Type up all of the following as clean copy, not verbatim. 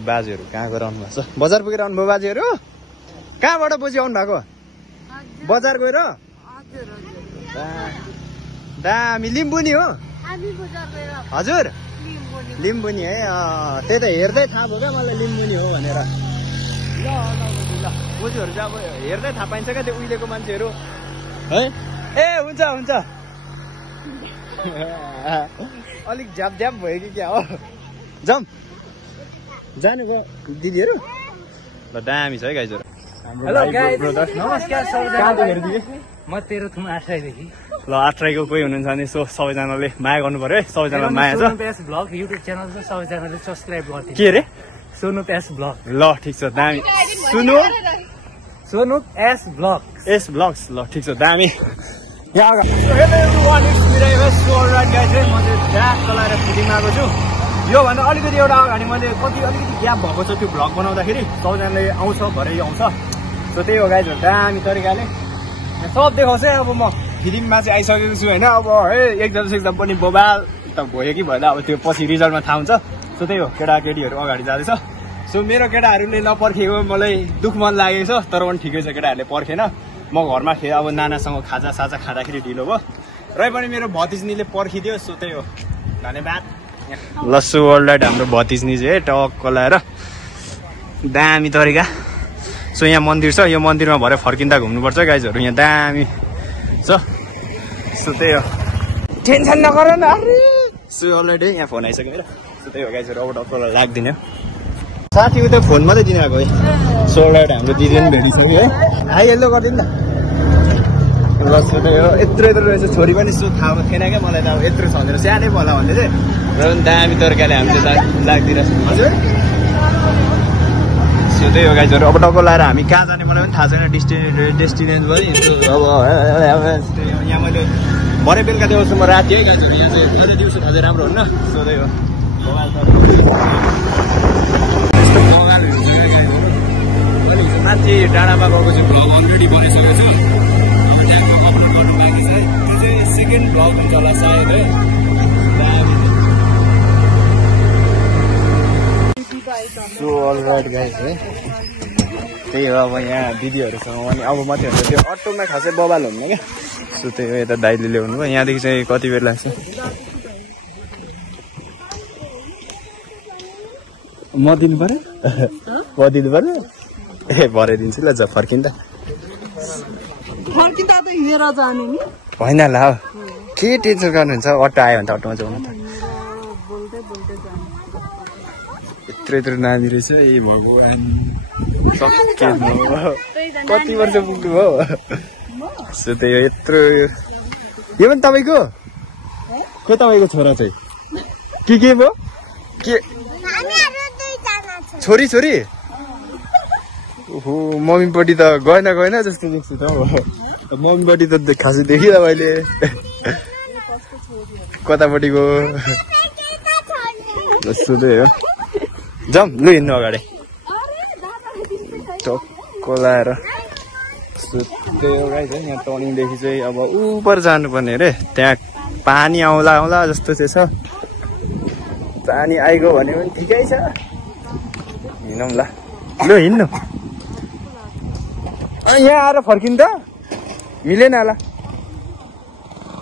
बाजेहरू कहाँ गएर आउनु भएको छ बजार पुगेर आउनुभयो बाजेहरू कहाँबाट बोजी आउनु भएको बजार गएर दामी लिम्बू नि हो हजुर लिम्बू नि है त्यही त हेर्दै थाहा भयो क्या मलाई लिम्बू नि हो भनेर ल बोजूहरू चाहिँ अब हेर्दै थाहा पाइन्छ क्या त्यो उहिलेको मान्छेहरू है ए हुन्छ हुन्छ अलिक झ्याप झ्याप भयो कि क्या हो जाउँ जानुभयो दिदीहरू ल दामी छ है गाइजहरू हेलो गाइज नमस्कार सबैजना म तेरो थुम आश्रयदेखि ल आश्रयको कोही हुनुहुन्छ भने सो सबैजनाले माया गर्नु पर्यो है सबैजनालाई माया छ प्यास ब्लग युट्युब च्यानल छ सबैजनाले सब्स्क्राइब गर्थे के रे सोनु प्यास ब्लग ल ठिक छ दामी Sonu S blog S blogs ल ठिक छ दामी यहाँ म चाहिँ ब्याग चलाएर फिटिङमा आएको छु योभन्दा अलिकति एउटा अगाडि मैले अलिकति ग्याप भएको छ त्यो भ्लग बनाउँदाखेरि सबैजनाले आउँछ भरे आउँछ सो त्यही हो गाइजहरू दामी तरिकाले सब देखाउँछ है अब म फिटिङमा चाहिँ आइसकेको छु होइन अब है एकदम सेक्दम पनि बोबाल त भयो कि भएन अब त्यो पछि रिजल्टमा थाहा हुन्छ सो त्यही हो केटाकेटीहरू अगाडि जाँदैछ सो मेरो केटाहरूले नपर्खेको मलाई दुःख मन लागेको छ तर पनि ठिकै छ केटाहरूले पर्खेन म घरमा अब नानासँग खाजा साजा खाँदाखेरि ढिलो भयो र पनि मेरो भतिजनीले पर्खिदियो सो त्यही हो धन्यवाद लस्सु वर्ल्ड लाइट हाम्रो भतिजनी चाहिँ टक्क लाएर दामी तरिका सो यहाँ मन्दिर छ यो मन्दिरमा भरे फर्किँदा घुम्नुपर्छ गाइजहरू यहाँ दामी छ सो त्यही हो टेन्सन नगर न सो अलरेडी यहाँ फोन आइसक्यो मेरो सो त्यही हो गाइजहरू अब टक्कलाई लाग्दिने साथीको त्यो फोन मात्रै दिनु आएको है सो लाइट हाम्रो दिदी पनि भेटिसक्यो है हाई हेल्लो गरिदिनु न ल सो त्यही हो यत्रो रहेछ छोरी पनि सो थाहा थिएन क्या मलाई त अब यत्रो छ भनेर सानै होला भन्दै चाहिँ र पनि दामी तरिकाले हामीले लाग्दिरहेछ हजुर सो त्यही हो गाइजहरू अब टक्क लाएर हामी कहाँ जाने मलाई पनि थाहा छैन डेस्टिनेसन पनि अब यहाँ मैले भरे बेलुका देखाउँछु म राति है गाइजहरू यहाँ चाहिँ अझै दिउँसो अझै राम्रो हुन्न सो त्यही हो यस्तो बगाल हुन्छ क्या गाइजहरू अनि माथि डाँडामा गएको चाहिँ भ्लग अलरेडी बनिसकेको छ त्यहाँको अपलोड गर्नु बाँकी छ है त्यो चाहिँ सेकेन्ड भ्लग हुन्छ होला सायद है सो अलराइट गाइज है त्यही हो अब यहाँ दिदीहरूसँग अनि अब मात्रै हुन्छ त्यो अटोमा खासै बबाल हुन्न क्या सो त्यही हो यता दाइले ल्याउनु भयो यहाँदेखि चाहिँ कति बेर लाग्छ म दिनु पऱ्यो म दिनु पऱ्यो ए भरे दिन्छु ल ज फर्किँदा होइन ल के टेन्सन गर्नुहुन्छ अटो आयो भने त अटोमा जाउनु त यत्रो नानी रहेछ ए भगवान् कति वर्ष पुग्नु भयो सो त्यही हो यत्रो यो पनि तपाईँको को तपाईँको छोरा चाहिँ के भयो के छोरी छोरी ओहो मम्मीपट्टि त गएन जस्तो देख्छु त मम्मीपट्टि त खासै देखिँदा मैले कतापट्टिको जस्तो त्यही हो जाउँ लु हिँड्नु अगाडि टक्क लाएर त्यही हो गाइस है यहाँ टर्निङदेखि चाहिँ अब उपर जानुपर्ने अरे त्यहाँ पानी आउला जस्तो चाहिँ छ पानी आइगयो भने पनि ठिकै छ हिँडौँ ल लु हिँड्नु यहाँ आएर फर्किनु त मिलेन होला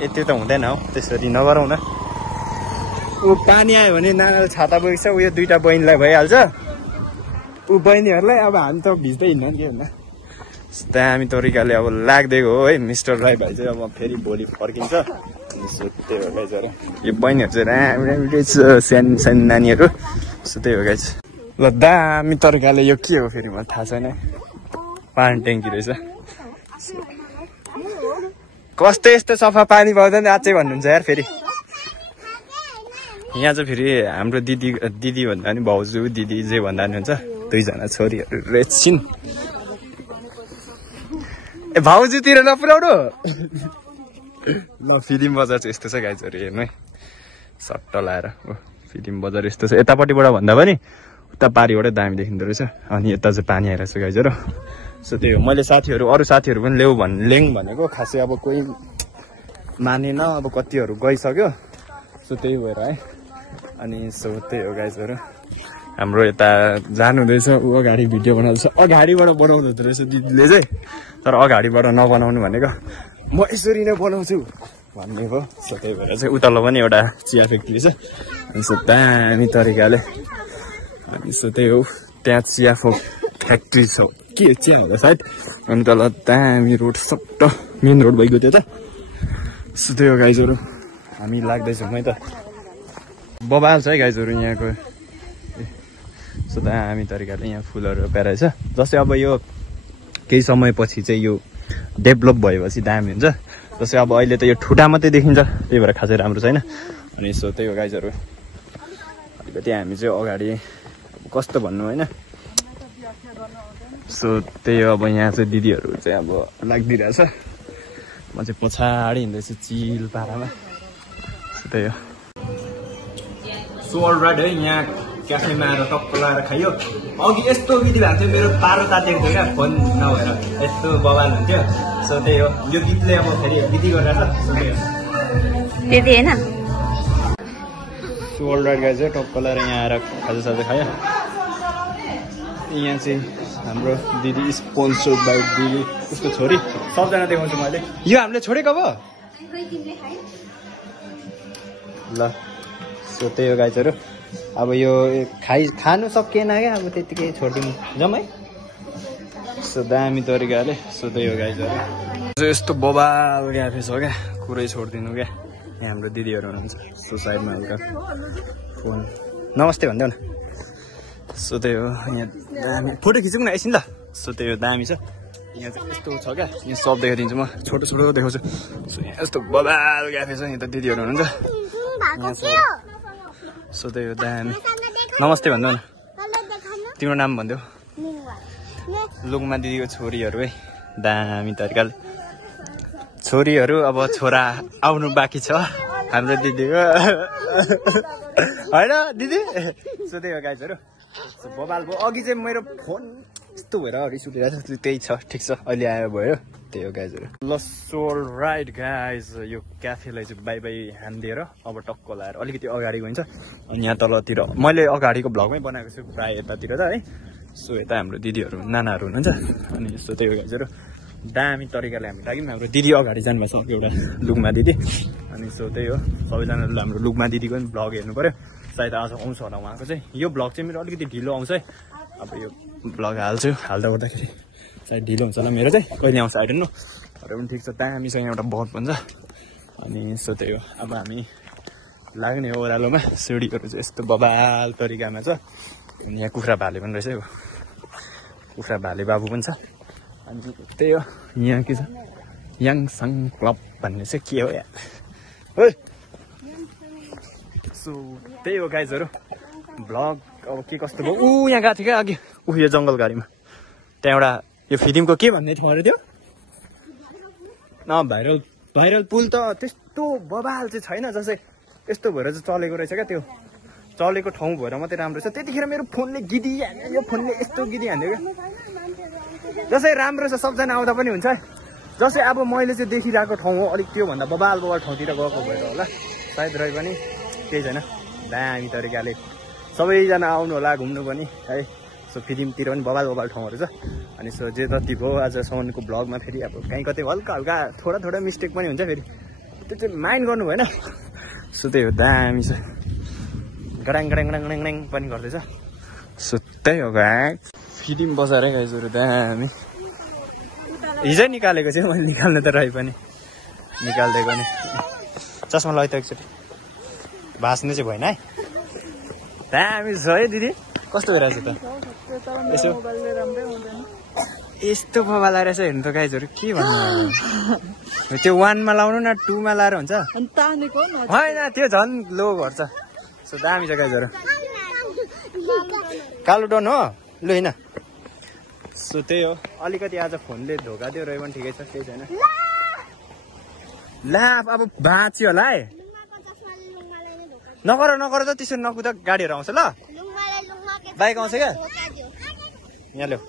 यति त हुँदैन हौ त्यसरी नगरौँ न ऊ पानी आयो भने नानाले छाता बोकेको छ उयो दुईवटा बहिनीलाई भइहाल्छ ऊ बहिनीहरूलाई अब हामी त भिज्दै हिँड्न के भन्दा दामी तरिकाले अब लाग्दिएको हो है मिस्टर राई भाइ चाहिँ अब फेरि भोलि फर्किन्छ त्यही हो गाइज यो बहिनीहरू चाहिँ राम्रो सानो सानो नानीहरू सो त्यही हो गाइज ल दामी तरिकाले यो के हो फेरि मलाई थाहा छैन पानी ट्याङ्की रहेछ कस्तो यस्तो सफा पानी पाउँदैन अझै भन्नुहुन्छ यार फेरि यहाँ चाहिँ फेरि हाम्रो दिदी भन्दा पनि भाउजू दिदी जे भन्दा पनि हुन्छ दुईजना छोरीहरू रेछिन् ए भाउजूतिर नपुर्याउनु ल फिल्म बजार चाहिँ यस्तो छ गाइजहरू हेर्नु है सट्ट लाएर फिल्म बजार यस्तो छ यतापट्टिबाट भन्दा पनि उता पारिबाटै दामी देखिँदो रहेछ अनि यता चाहिँ पानी आइरहेछ गाइजहरू सो त्यही हो मैले अरू साथीहरू पनि ल्याउँ भनेको खासै अब कोही मानेन अब कतिहरू गइसक्यो सो त्यही भएर है अनि सो त्यही हो गाइजहरू हाम्रो यता जानुहुँदैछ ऊ अगाडि भिडियो बनाउँदैछ अगाडिबाट बनाउँदो रहेछ दिदीले चाहिँ तर अगाडिबाट नबनाउनु भनेको म यसरी नै बनाउँछु भन्ने हो सो त्यही भएर चाहिँ उतल्लो पनि एउटा चिया फ्याक्ट्री छ अनि सो दामी तरिकाले अनि सो त्यही हो त्यहाँ चिया फ्याक्ट्री छ के चिया होला सायद अनि तल दामी रोड सट्ट मेन रोड भइगयो त्यो त सो त्यही हो गाइजहरू हामी लाग्दैछौँ है त बबाल छ है गाइजहरू यहाँको सो दामी तरिकाले यहाँ फुलहरू रोपेर छ जस्तै अब यो केही समयपछि चाहिँ यो डेभलप भएपछि दामी हुन्छ जस्तै अब अहिले त यो ठुटा मात्रै देखिन्छ त्यही भएर खासै राम्रो छैन अनि सो त्यही हो गाइजहरू अलिकति हामी चाहिँ अगाडि कस्तो भन्नु होइन सो त्यही हो अब यहाँ चाहिँ दिदीहरू चाहिँ अब लाग्दिरहेछ म चाहिँ पछाडि हिँड्दैछु चिल पारामा त्यही हो सो अलराइट है यहाँ क्याफेमा आएर टक्क लगाएर खाइयो अघि यस्तो विधि भएको थियो मेरो पारो तातेको थियो क्या फोन नभएर यस्तो बवाल हुन्थ्यो सो त्यही हो यो गीतले अब फेरि विधि गरेर त्यति होइन सो अलराइट गाइज चाहिँ टक्क लगाएर यहाँ आएर खाजासाजा खायो यहाँ चाहिँ हाम्रो दिदी स्पोन्सर्ड बाई दिदी उसको छोरी सबजना देखाउँछु मैले यो हामीले छोडेको अब ल सो त्यही हो गाइजहरू अब यो खानु सकिएन क्या अब त्यतिकै छोडिदिउँ जम्मै सो दामी तरिकाले सो त्यही हो गाइजहरू यस्तो बबाल क्याफे छ क्या कुरै छोडिदिनु क्या यहाँ हाम्रो दिदीहरू हुनुहुन्छ सो साइडमा हल्का फोन नमस्ते भनिदेऊ न सो त्यही हो यहाँ दामी फोटो खिचौँ न एकछिन ल सो त्यही हो दामी छ यहाँ चाहिँ यस्तो छ क्या यहाँ सब देखाइदिन्छु म छोटो छोटो देखाउँछु सो यहाँ यस्तो बबाल क्याफे छ यहाँ त दिदीहरू हुनुहुन्छ यहाँ छ सो त्यही हो दामी नमस्ते भन्नु न तिम्रो नाम भनिदेऊ लुङमा दिदीको छोरीहरू है दामी तरिकाले छोरीहरू अब छोरा आउनु बाँकी छ हाम्रो दिदीको होइन दिदी सो त्यही हो गाइजहरू बबाल भयो अघि चाहिँ मेरो फोन यस्तो भएर रिस उठिरहेको छ त्यही छ ठिक छ अहिले आयो भयो त्यही हो गाइजहरू ल सो राइट गाइज यो क्याफेलाई चाहिँ बाई बाई ह्यान्ड दिएर अब टक्क लाएर अलिकति अगाडि गइन्छ अनि यहाँ तलतिर मैले अगाडिको भ्लगमै बनाएको छु प्रायः यतातिर त है सो यता हाम्रो दिदीहरू नानाहरू हुनुहुन्छ अनि यस्तो त्यही हो गाइजहरू दामी तरिकाले हामी लाग्यौँ हाम्रो दिदी अगाडि जानुभएको छ एउटा लुङमा दिदी अनि सो त्यही हो सबैजनाले हाम्रो लुङमा दिदीको पनि भ्लग हेर्नु पऱ्यो सायद आज आउँछ होला उहाँको चाहिँ यो भ्लग चाहिँ मेरो अलिकति ढिलो आउँछ है अब यो भ्लग हाल्छु हाल्दा ओर्दाखेरि सायद ढिलो हुन्छ होला मेरो चाहिँ कहिले आउँछ आइडन नो तर पनि ठिक छ दामीसँग एउटा बट भन्छ अनि सो त्यही हो अब हामी लाग्ने हो ओह्रालोमा सिँढीहरू चाहिँ यस्तो बबाल तरिकामा छ अनि यहाँ कुखुरा भाले पनि रहेछ कुखुरा भाले बाबु पनि छ अनि त्यही हो यहाँ के छ याङसाङ क्लब भन्ने चाहिँ के हो यहाँ सो त्यही हो गाइजहरू भ्लग अब के कस्तो भयो यहाँ गएको थियो क्या अघि यो जङ्गल घारीमा त्यहाँ एउटा यो फिल्मको के भन्ने थियो अरे त्यो भाइरल पुल त त्यस्तो बबाल चाहिँ छैन जस्तै यस्तो भएर चाहिँ चलेको रहेछ क्या त्यो चलेको ठाउँ भएर मात्रै राम्रो छ त्यतिखेर मेरो फोनले गिदी हान्यो यो फोनले यस्तो गिदी हान्यो क्या जसै राम्रो छ सबजना आउँदा पनि हुन्छ जसै अब मैले चाहिँ देखिरहेको ठाउँ हो अलिक त्योभन्दा बबाल ठाउँतिर गएको भएर होला सायद रहे पनि केही छैन दामी तरिकाले सबैजना आउनु होला घुम्नु पनि है सो फिल्मतिर पनि बबाल ठाउँहरू छ अनि सो जे जति भयो आजसम्मको भ्लगमा फेरि अब कहीँ कतै हल्का हल्का थोडा मिस्टेक पनि हुन्छ फेरि त्यो चाहिँ माइन्ड गर्नु भएन सो त्यही हो दामी छ गडाङ पनि गर्दैछ सो त्यही हो फिल्म बजारै गाइजहरू दामी हिजै निकालेको चाहिँ मैले निकाल्नु त रहे पनि निकालिदिएको नि चस्मा लगाइ त एकचोटि भाँच्नु चाहिँ भएन है दामी छ है दिदी कस्तो भइरहेछ त यसो यस्तो मोबाइल आएर चाहिँ हेर्नु त गाइजहरू के भन्नु त्यो 1 मा लाउनु न 2 मा लाएर हुन्छ होइन त्यो झन् लो गर्छ सो दामी छ गाइजहरू कालो डन हो लु होइन सो त्यही हो अलिकति आज फोनले धोका दियो रह्यो पनि ठिकै छ केही छैन ला अब बाँच्यो होला है नगर त त्यसो नकुदा गाडीहरू आउँछ ल बाइक आउँछ क्या यहाँ ल्याऊ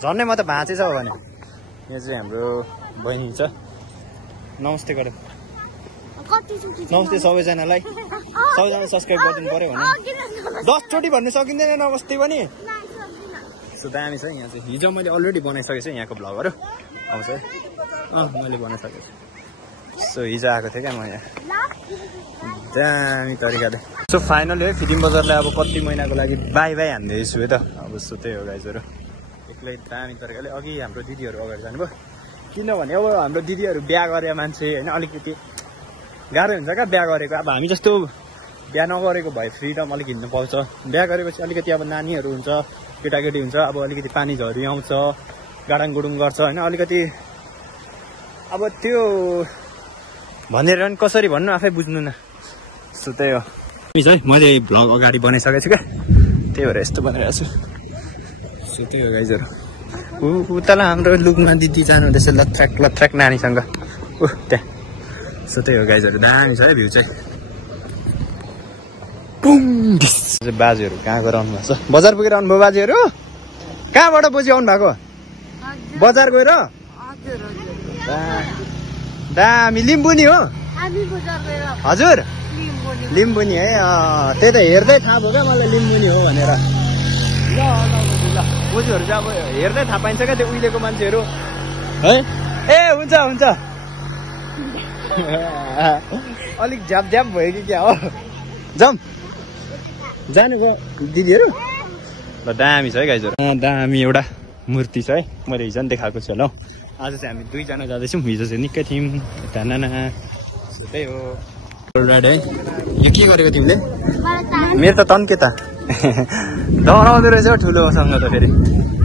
झन्नै म त भाँचेछ हो भने यहाँ चाहिँ हाम्रो बहिनी छ नमस्ते गरौँ नमस्ते सबैजनालाई सबैजना सब्सक्राइब गरिदिनु पर्यो भने 10 चोटि भन्नु सकिँदैन नमस्ते पनि सो दामी छ यहाँ चाहिँ हिजो मैले अलरेडी बनाइसकेको छु यहाँको भ्लगहरू आउँछ मैले बनाइसकेको छु सो हिजो आएको थिएँ क्या म यहाँ दामी तरिकाले सो फाइनली है फिटिङ बजारलाई अब कति महिनाको लागि बाई बाई हान्दैछु है त अब सो त्यही हो गाइजहरू एक्लै दामी तरिकाले अघि हाम्रो दिदीहरू अगाडि जानुभयो किनभने अब हाम्रो दिदीहरू बिहा गरे मान्छे होइन अलिकति गाह्रो हुन्छ क्या बिहा गरेको अब हामी जस्तो बिहा नगरेको भए फ्रिडम अलिक हिँड्नु पाउँछ बिहा गरेपछि अलिकति अब नानीहरू हुन्छ केटाकेटी हुन्छ अब अलिकति पानी झरी आउँछ गाडाङ गुडुङ गर्छ होइन अलिकति अब त्यो भनेर पनि कसरी भन्नु आफै बुझ्नु न सो त्यही हो है मैले भ्लग अगाडि बनाइसकेको छु क्या त्यही भएर यस्तो बनाइरहेको छु सो त्यही हो गाइजहरू उतालाई हाम्रो लुकमा दिदी जानुहुँदैछ लथ्राक लथ्राक नानीसँग त्यहाँ सो त्यही हो गाइजहरू दामी छ है भ्यू चाहिँ बाजेहरू कहाँ गएर आउनु भएको छ बजार पुगेर आउनुभयो बाजेहरू कहाँबाट बोजी आउनु भएको बजार गएर दामी लिम्बू नि हो हजुर लिम्बू नि है त्यही त हेर्दै थाहा भयो क्या मलाई लिम्बू नि हो भनेर ल बोजूहरू चाहिँ अब हेर्दै थाहा पाइन्छ क्या त्यो उहिलेको मान्छेहरू है ए हुन्छ हुन्छ अलिक झ्याप झ्याप भयो कि क्या हो जाउँ जानुभयो दिदीहरू ल दामी छ है गाइजहरू दामी एउटा मूर्ति छ है मैले हिजो पनि देखाएको छु होला हौ आज चाहिँ हामी दुईजना जाँदैछौँ हिजो चाहिँ निकै थियौँ यता नाना त्यही हो है यो के गरेको तिमीले मेरो त तन्के त डराउँदो रहेछ हौ ठुलोसँग त फेरि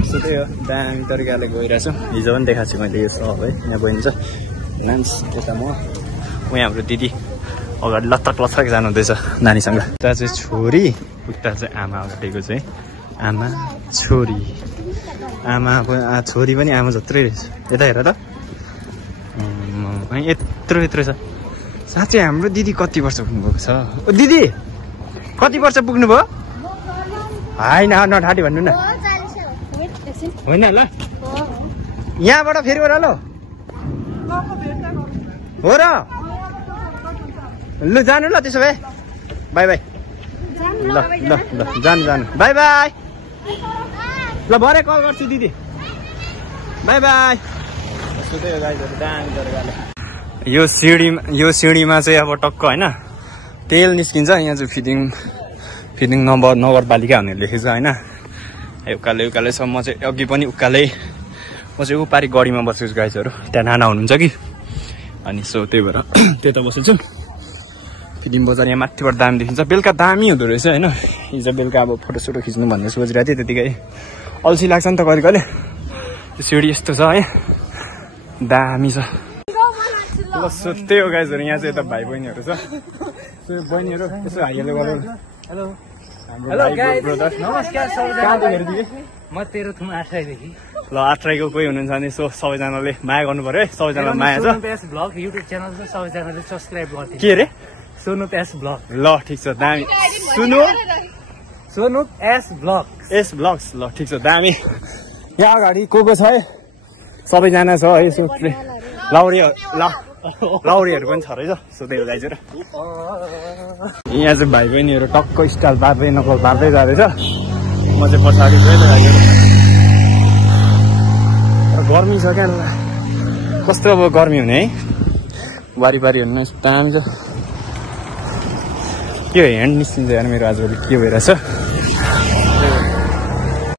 सो त्यही हो दामी तरिकाले गइरहेको छु हिजो पनि देखाएको छु मैले यो सब है यहाँ बहिनी छ नान्स यता म यहाँ हाम्रो दिदी अगाडि लत्रक लत्रक जानुहुँदैछ नानीसँग उता चाहिँ छोरी उता चाहिँ आमा अगाडिको चाहिँ आमा छोरी आमा छोरी पनि आमा जत्रै रहेछ यता हेर त यत्रो यत्रो छ साँच्चै हाम्रो दिदी कति वर्ष पुग्नुभएको छ ओ दिदी कति वर्ष पुग्नुभयो होइन नठाटी भन्नु न होइन ल यहाँबाट फेरि ओह्रालो हो र लु जानु ल त्यसो भए बाई बाई ल ल ल जानु जानु बाई बाई ल भरे कल गर्छु दिदी बाई बाई यो सिँढीमा चाहिँ अब टक्क होइन तेल निस्किन्छ यहाँ चाहिँ फिडिङ नगरपालिका भनेर लेखेको छ होइन उकालै उकालैसम्म म चाहिँ अघि पनि उकालै म चाहिँ उपारि गडीमा बसेको छु गाइजहरू त्यहाँ नाना हुनुहुन्छ कि अनि सो त्यही भएर त्यता बसेको छु फिडिङ बजार यहाँ माथिबाट दामी देखिन्छ बेलुका दामी हुँदो रहेछ होइन हिजो बेलुका अब फोटोसोटो खिच्नु भन्ने सोचिरहेको थिएँ त्यतिकै अल्छी लाग्छ नि त कहिले कहिले त्यो सिँढी यस्तो छ है दामी छ ल सो त्यही हो गाइजहरू यहाँ चाहिँ यता भाइ बहिनीहरू छ बहिनीहरू यसो हाइले गरौँ हेलो हेलो ब्रदर नमस्कार सबैजना म तेरो थुम आश्रयदेखि ल आश्रयको कोही हुनुहुन्छ भने सो सबैजनाले माया गर्नु पर्यो है सबैजनालाई माया छ ब्लग युट्युब च्यानल छ सबैजनाले सब्सक्राइब गरिदिनु के अरे सोनु एस ब्लग ल ठिक छ दामी Sonu S blog S blogs ल ठिक छ दामी यहाँ अगाडि को छ है सबैजना छ है सो लाउरीहरू पनि छ रहेछ सो त्यही गाइजहरू यहाँ चाहिँ भाइ बहिनीहरू टक्क स्टाइल पार्दै नकल पार्दै जाँदैछ म चाहिँ पछाडि गएँ त गाइजहरू गर्मी छ क्या कस्तो अब गर्मी हुने है बारी हुनु दामी छ के ह्यान्ड निस्किन्छ यार मेरो आजभोलि के भइरहेछ